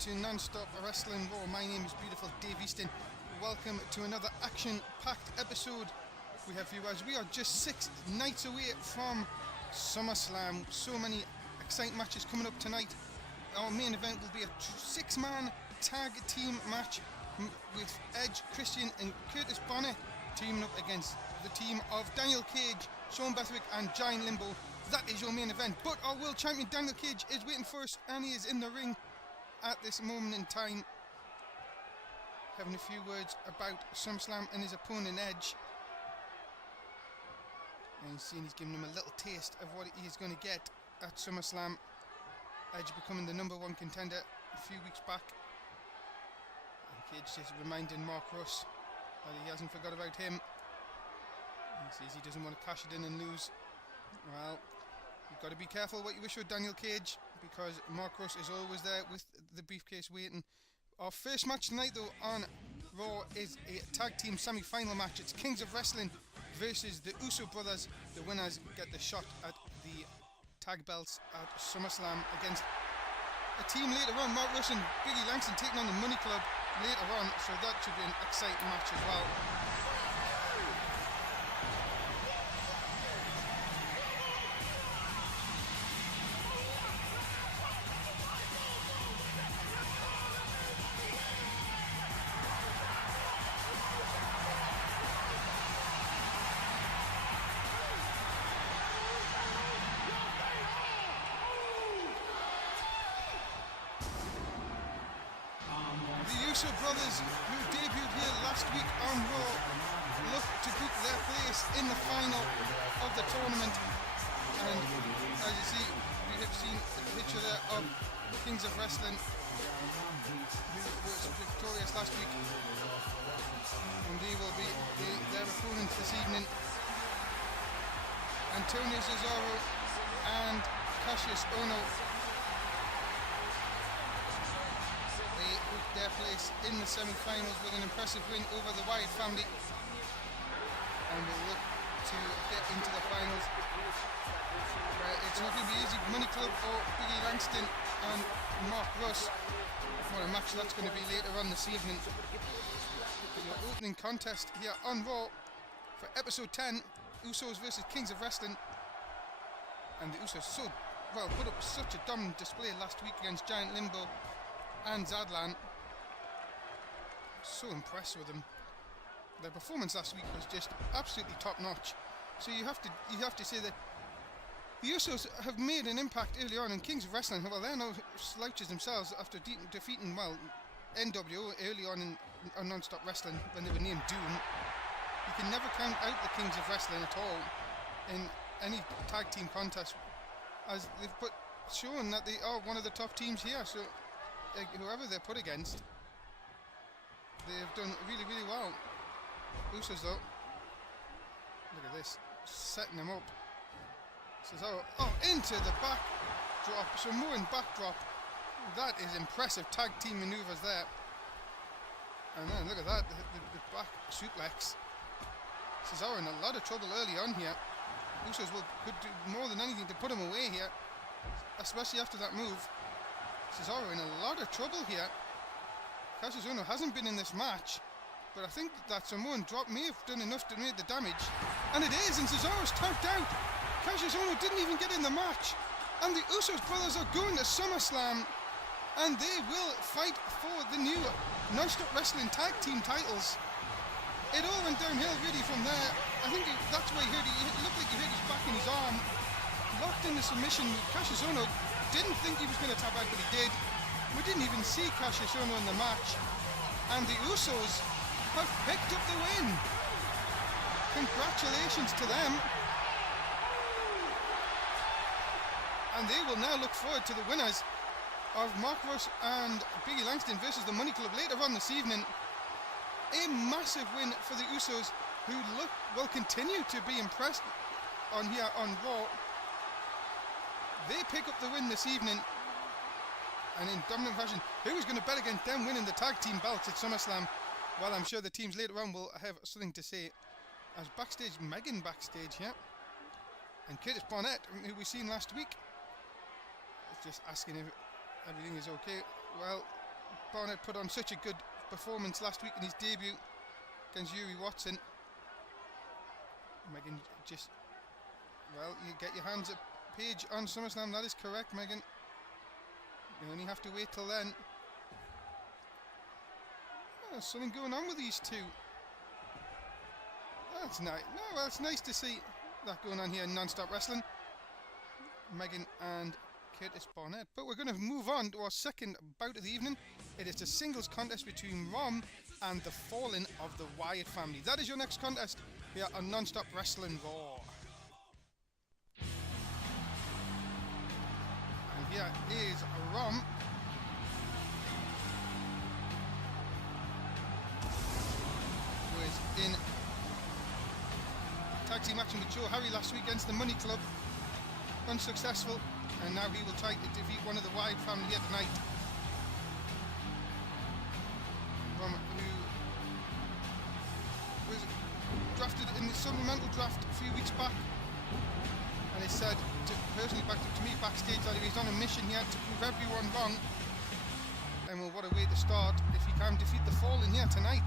to Non-Stop Wrestling Raw. My name is beautiful Dave Easton. Welcome to another action-packed episode we have for you guys. We are just 6 nights away from SummerSlam. So many exciting matches coming up tonight. Our main event will be a 6-man tag team match with Edge, Christian and Curtis Bonnet teaming up against the team of Daniel Cage, Sean Bethwick and Giant Limbo. That is your main event, but our world champion Daniel Cage is waiting for us, and he is in the ring at this moment in time, having a few words about SummerSlam and his opponent Edge. And you've seen he's giving him a little taste of what he's going to get at SummerSlam. Edge becoming the #1 contender a few weeks back, and Cage just reminding Mark Russ that he hasn't forgot about him. He says he doesn't want to cash it in and lose. Well, you've got to be careful what you wish for Daniel Cage, because Mark Russ is always there with the briefcase waiting. Our first match tonight though on Raw is a tag team semi-final match. It's Kings of Wrestling versus the Uso brothers. The winners get the shot at the tag belts at SummerSlam against a team later on. Mark Russ and Biggie Langston taking on the Money Club later on, so that should be an exciting match as well. The Uso brothers, who debuted here last week on Raw, look to book their place in the final of the tournament. And as you see, we have seen a picture there of the Kings of Wrestling, who were victorious last week. And they will be their opponents this evening. Antonio Cesaro and Cassius Ohno. Their place in the semi-finals with an impressive win over the Wyatt Family, and will look to get into the finals. It's not going to be easy. Money Club or Biggie Langston and Mark Russ. What a match that's going to be later on this evening. Your opening contest here on Raw for episode 10, Usos versus Kings of Wrestling. And the Usos put up such a dominant display last week against Giant Limbo and Zadlan. So impressed with them. Their performance last week was just absolutely top notch. So you have to say that the Usos have made an impact early on, and Kings of Wrestling, well, they're no slouches themselves after defeating NWO early on in Non-Stop Wrestling when they were named Doom. You can never count out the Kings of Wrestling at all in any tag team contest, as they've shown that they are one of the top teams here. So whoever they're put against, they have done really, really well. Usos though, look at this, setting them up. Cesaro, into the back drop, Samoan backdrop. That is impressive tag team maneuvers there. And then look at that, the back suplex. Cesaro in a lot of trouble early on here. Usos could do more than anything to put him away here, especially after that move. Cesaro in a lot of trouble here. Cassius Ohno hasn't been in this match, but I think that Samoan drop may have done enough to make the damage. And it is, and Cesaro's tapped out. Cassius Ohno didn't even get in the match. And the Usos brothers are going to SummerSlam, and they will fight for the new Non-Stop Wrestling Tag Team titles. It all went downhill really from there. I think that's why it looked like he hit his back and his arm. Locked in the submission. Cassius Ohno didn't think he was going to tap out, but he did. We didn't even see Cassius Ohno in the match. And the Usos have picked up the win. Congratulations to them. And they will now look forward to the winners of Mark Russ and Biggie Langston versus the Money Club later on this evening. A massive win for the Usos, who will continue to be impressed on Raw. They pick up the win this evening, and in dominant fashion. Who is going to bet against them winning the tag team belts at SummerSlam? Well, I'm sure the teams later on will have something to say. As backstage, Megan backstage here, and Curtis Bonnet, who we seen last week, is just asking if everything is okay. Well, Barnett put on such a good performance last week in his debut against Yuri Watson. Megan just, well, you get your hands at Paige on SummerSlam, that is correct, Megan. You only have to wait till then. Oh, there's something going on with these two. That's nice. No, well, it's nice to see that going on here in Non-Stop Wrestling. Megan and Curtis Barnett. But we're going to move on to our second bout of the evening. It is a singles contest between Rom and the Fallen of the Wyatt family. That is your next contest here on Non-Stop Wrestling Raw. And here is Rom. Who is in tag team action with Joe Harry last week against the Money Club. Unsuccessful, and now he will try to defeat one of the Wyatt family here tonight. Rom, who was drafted in the supplemental draft a few weeks back, and he said personally to me backstage that he's on a mission here to prove everyone wrong. And well, what a way to start if he can defeat the Fallen here tonight.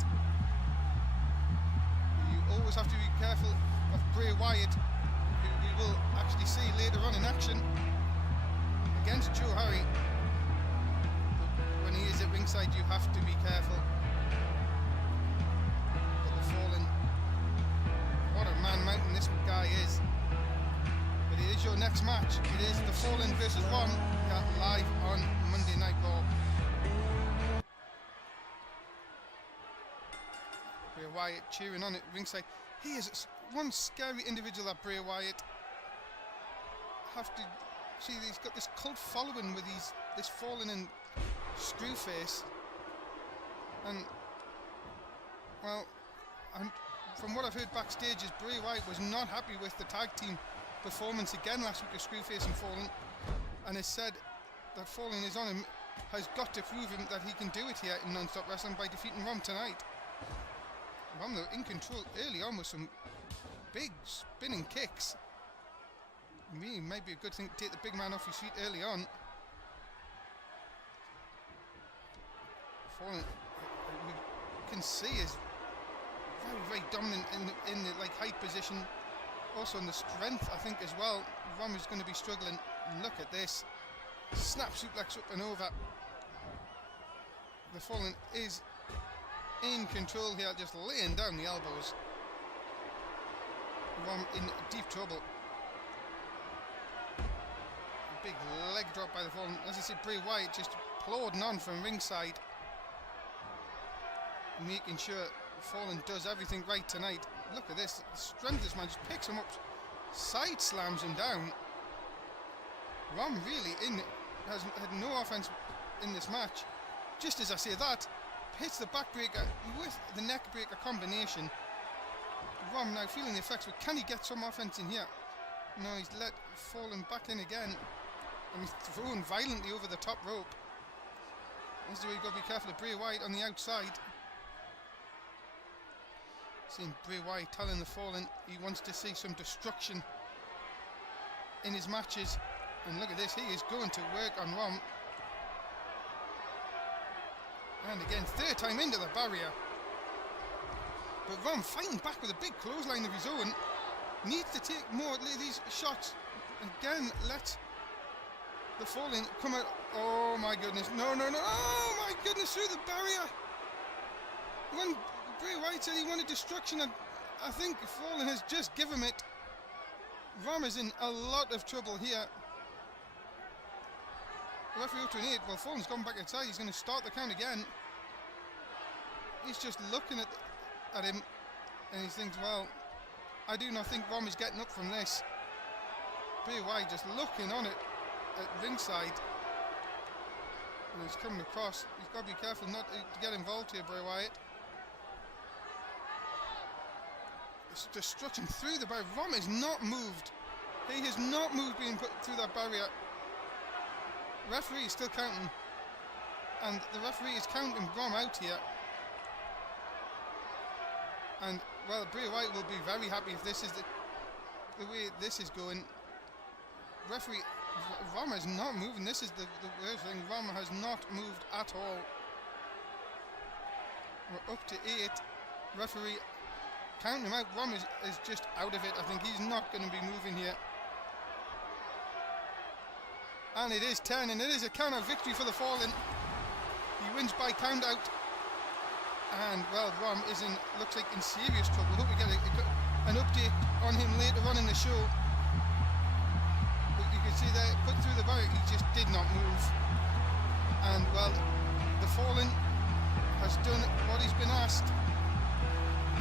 You always have to be careful of Bray Wyatt, who we will actually see later on in action against Joe Harry. But when he is at ringside, you have to be careful. But the Fallen, what a man mountain this guy is. But it is your next match. It is the Fallen versus Rom live on Monday Night Raw. Bray Wyatt cheering on at ringside. He is one scary individual, that Bray Wyatt. Have to see, he's got this cult following with this Fallen and Screwface, and well, from what I've heard backstage, is Bray Wyatt was not happy with the tag team performance again last week of Screwface and Fallen, and has said that Fallen is on him, has got to prove him that he can do it here in Non-Stop Wrestling by defeating Rom tonight. Rom though in control early on with some big spinning kicks. Really might be a good thing to take the big man off his feet early on. Fallen, we can see, is very, very dominant in the like height position. Also in the strength, I think, as well. Rom is going to be struggling. Look at this. Snap suplex up and over. The Fallen is in control here, just laying down the elbows. Rom in deep trouble. Big leg drop by the Fallen. As I said, Bray Wyatt just plodding on from ringside, making sure Fallen does everything right tonight. Look at this. The strength of this man just picks him up, side slams him down. Rom really has had no offense in this match. Just as I say that, hits the backbreaker with the neckbreaker combination. Rom now feeling the effects, but can he get some offense in here? No, he's let Fallen back in again, and he's thrown violently over the top rope. This is where you've got to be careful of Bray Wyatt on the outside. Seeing Bray Wyatt telling the Fallen he wants to see some destruction in his matches. And look at this, he is going to work on Rom. And again, third time into the barrier. But Rom fighting back with a big clothesline of his own. Needs to take more of these shots. Again, let the Fallen come out. Oh my goodness, no. Oh my goodness, through the barrier. When Bray Wyatt said he wanted destruction, and I think Fallen has just given him it. Rom is in a lot of trouble here. The referee up to an 8. Well, Fallen's gone back outside. He's going to start the count again. He's just looking at him, and he thinks, well, I do not think Rom is getting up from this. Bray Wyatt just looking on it at ringside. And he's coming across. He's got to be careful not to get involved here, Bray Wyatt. It's destruction through the barrier. Rom is not moved. He has not moved being put through that barrier. Referee is still counting. And the referee is counting Rom out here. And, well, Bray Wyatt will be very happy if this is the way this is going. Referee, Rom is not moving. This is the worst thing. Rom has not moved at all. We're up to 8. Referee counting him out. Rom is just out of it. I think he's not going to be moving here. And it is 10, and it is a counter victory for the Fallen. He wins by count out. And, well, Rom looks like in serious trouble. Hope we get an update on him later on in the show. But you can see there, put through the barrier, he just did not move. And, well, the Fallen has done what he's been asked.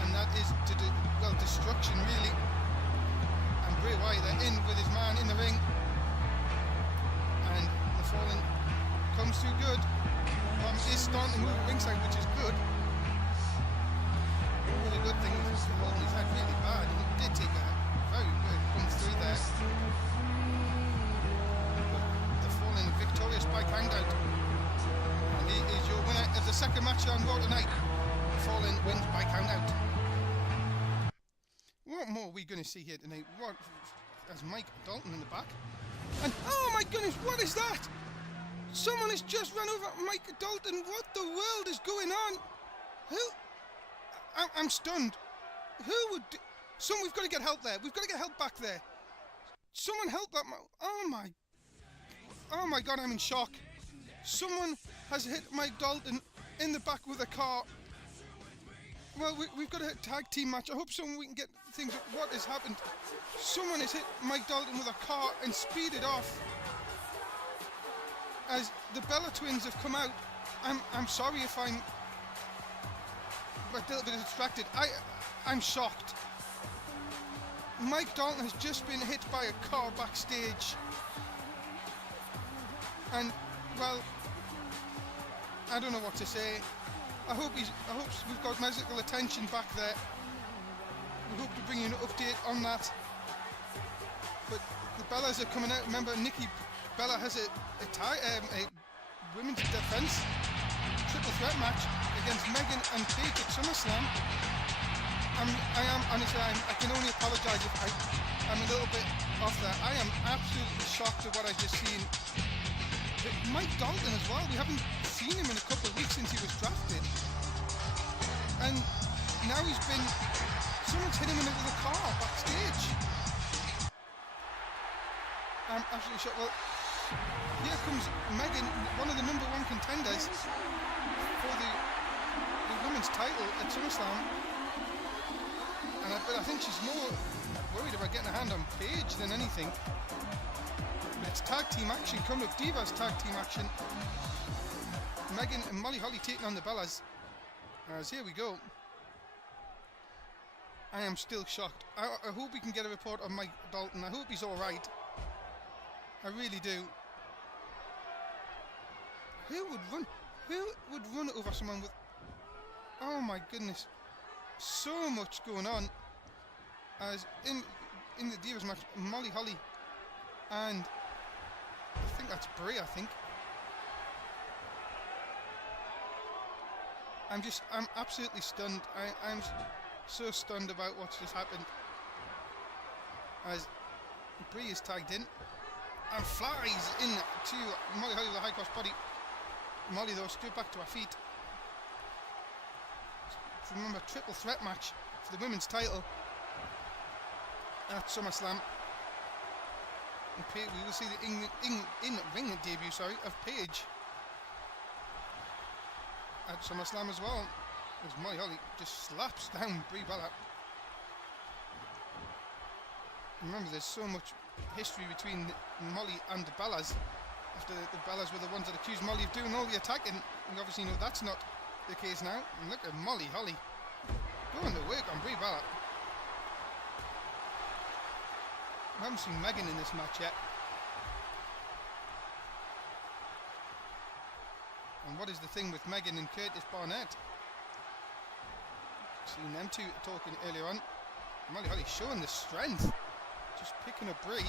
And that is destruction, really. And Bray Wyatt in with his man in the ring. And the Fallen comes through good. Rom is starting to move ringside, which is good. The good thing is holding his head really bad, and he did take a very good come through there. But the Fallen victorious by count out. And he is your winner of the second match on Raw tonight. The Fallen wins by count out. What more are we going to see here tonight? What has Mike Dalton in the back? And oh my goodness, what is that? Someone has just run over Mike Dalton. What the world is going on? Who? I'm stunned. Who would? We've got to get help there. We've got to get help back there. Someone help that man. Oh my God, I'm in shock. Someone has hit Mike Dalton in the back with a car. Well, we've got a tag team match. I hope we can get things. What has happened? Someone has hit Mike Dalton with a car and speeded off. As the Bella twins have come out, I'm sorry if I'm a little bit distracted. I'm shocked. Mike Dalton has just been hit by a car backstage. And, well, I don't know what to say. I hope we've got medical attention back there. We hope to bring you an update on that. But the Bellas are coming out. Remember, Nikki Bella has a women's defense triple threat match against Megan and Paige at SummerSlam. I can only apologise if I'm a little bit off there. I am absolutely shocked at what I've just seen. But Mike Dalton as well, we haven't seen him in a couple of weeks since he was drafted. And now someone's hit him with a car backstage. I'm absolutely shocked. Well, here comes Megan, one of the #1 contenders for the women's title at SummerSlam. But I think she's more worried about getting a hand on Paige than anything. But it's tag team action coming up. Divas tag team action. Megan and Molly Holly taking on the Bellas. As here we go. I am still shocked. I hope we can get a report on Mike Dalton. I hope he's alright. I really do. Who would run over someone with... Oh my goodness. So much going on. As in the Divas match, Molly Holly and I think that's Bray, I think. I'm absolutely stunned. I'm so stunned about what's just happened. As Bray is tagged in and flies in to Molly Holly with a high cross body. Molly though straight back to her feet. Remember, triple threat match for the women's title at SummerSlam. We will see the in-ring debut, of Paige at SummerSlam as well. As Molly Holly just slaps down Brie Bella. Remember, there's so much history between Molly and the Bellas. After the Bellas were the ones that accused Molly of doing all the attacking, we obviously know that's not the case now. And look at Molly Holly doing the work on Brie Bella. I haven't seen Megan in this match yet. And what is the thing with Megan and Curtis Barnett? Seen them two talking earlier on. Molly Holly showing the strength, just picking up Brie. Is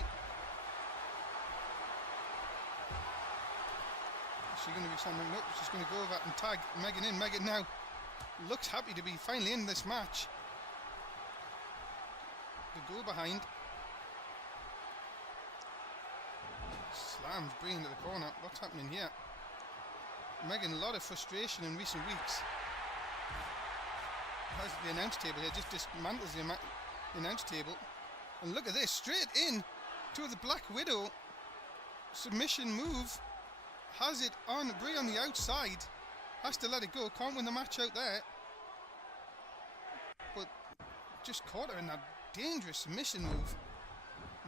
she going to be something? Nope, she's going to go over and tag Megan in. Megan now looks happy to be finally in this match. The go behind. Slams Brie into the corner. What's happening here? Megan, a lot of frustration in recent weeks. has the announce table here, just dismantles the announce table. And look at this, straight in to the Black Widow submission move. Has it on Brie on the outside. Has to let it go, can't win the match out there. But just caught her in that dangerous submission move.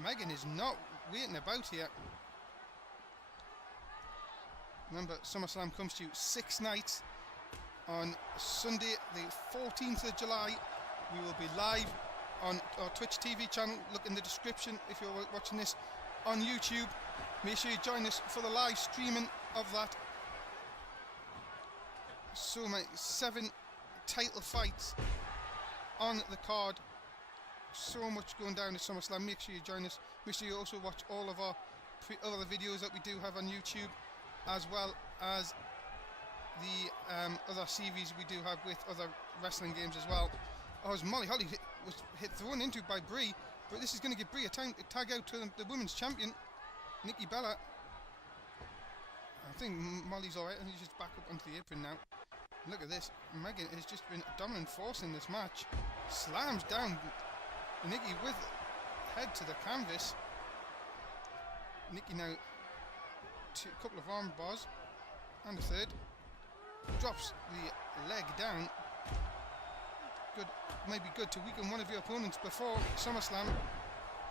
Megan is not waiting about here. Remember, SummerSlam comes to you 6 nights. On Sunday the 14th of July, we will be live on our Twitch TV channel. Look in the description if you're watching this on YouTube. Make sure you join us for the live streaming of that. So many, 7 title fights on the card. So much going down at SummerSlam. Make sure you join us. Make sure you also watch all of our other videos that we do have on YouTube, as well as the other series we do have with other wrestling games as well. Oh, as Molly Holly was thrown into by Brie, but this is going to give Brie a time to tag out to the women's champion, Nikki Bella. I think Molly's alright, and she's just back up onto the apron now. Look at this, Megan has just been a dominant force in this match. Slams down Nikki with head to the canvas. Nikki now a couple of arm bars and a third. Drops the leg down. Good, maybe good to weaken one of your opponents before SummerSlam.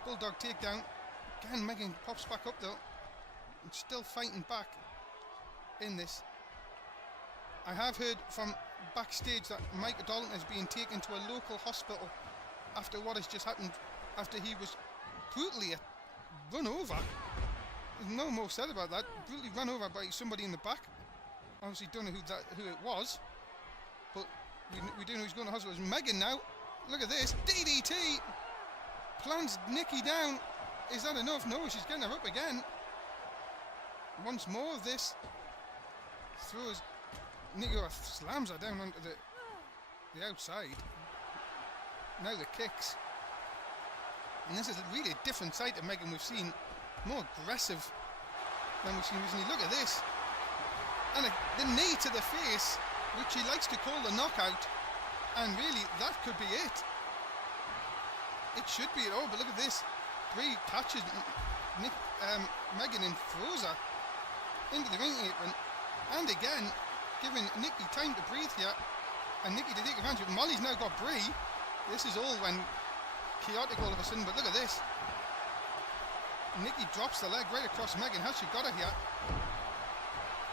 Bulldog takedown. Again, Megan pops back up though, and still fighting back in this. I have heard from backstage that Mike Dalton is being taken to a local hospital after what has just happened, after he was brutally run over. There's no more said about that. Brutally run over by somebody in the back. Obviously don't know who it was, but we do know he's going to hospital. It's Megan now. Look at this, DDT! Plants Nikki down. Is that enough? No, she's getting her up again. Once more of this. Throws Nikki, slams her down onto the outside. Now the kicks. And this is really a different side to Megan we've seen. More aggressive than we've seen recently. Look at this. And the knee to the face, which he likes to call the knockout, and really that could be it. It should be it all, but look at this. Brie catches Megan and throws her into the ring apron, and again giving Nikki time to breathe here, and Nikki to take advantage of it. Molly's now got Brie. This is all when chaotic all of a sudden, but look at this. Nikki drops the leg right across Megan. Has she got her here?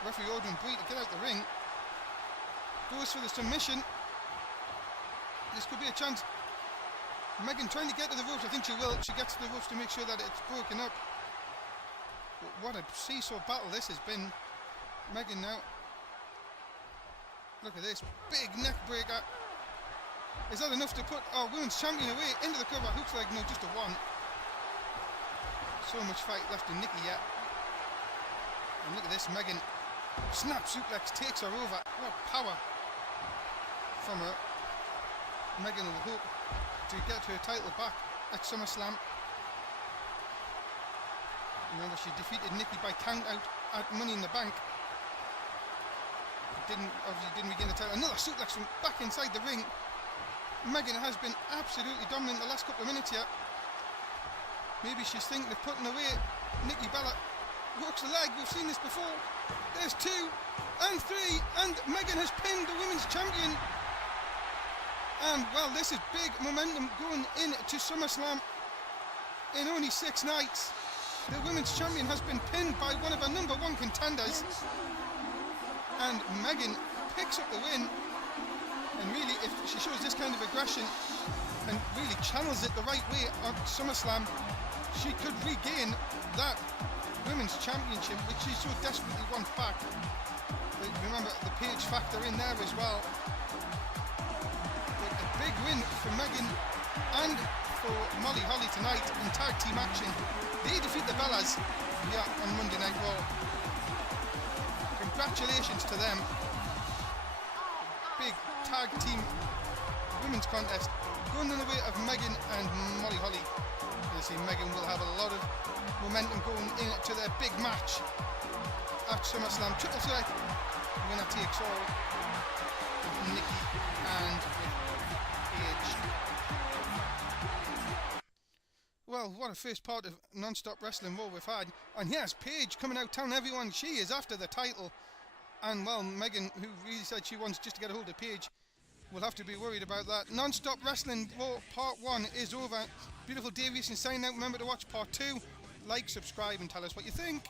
Referee ordering Brie to get out the ring. Goes for the submission. This could be a chance. Megan trying to get to the ropes. I think she will. She gets to the ropes to make sure that it's broken up. But what a seesaw battle this has been. Megan now. Look at this. Big neck breaker. Is that enough to put our women's champion away into the cover? Looks like no, just a one. So much fight left in Nikki yet. And look at this, Megan. Snap suplex takes her over. What power from her. Megan will hope to get her title back at SummerSlam. Remember, she defeated Nikki by count out at Money in the Bank. Obviously didn't regain the title. Another suplex from back inside the ring. Megan has been absolutely dominant the last couple of minutes here. Maybe she's thinking of putting away Nikki Bella. Works the leg, we've seen this before. There's 2 and 3, and Megan has pinned the women's champion. And well, this is big momentum going into SummerSlam. In only 6 nights, the women's champion has been pinned by one of her #1 contenders. And Megan picks up the win. And really, if she shows this kind of aggression and really channels it the right way on SummerSlam, she could regain that women's championship, which she so desperately wants back. But remember the Paige factor in there as well. But a big win for Megan and for Molly Holly tonight in tag team action. They defeat the Bellas here on Monday Night Raw. Congratulations to them. Big tag team women's contest going in the way of Megan and Molly Holly. You see, Megan will have a lot of momentum going into their big match at SummerSlam. Triple threat winner takes all with Nikki and with well, what a first part of non-stop wrestling Raw we've had. And yes, Paige coming out telling everyone she is after the title. And well, Megan, who really said she wants just to get a hold of Paige, will have to be worried about that. Non-stop wrestling Raw part 1 is over. Beautiful Davison signing out. Remember to watch part 2. Like, subscribe and tell us what you think.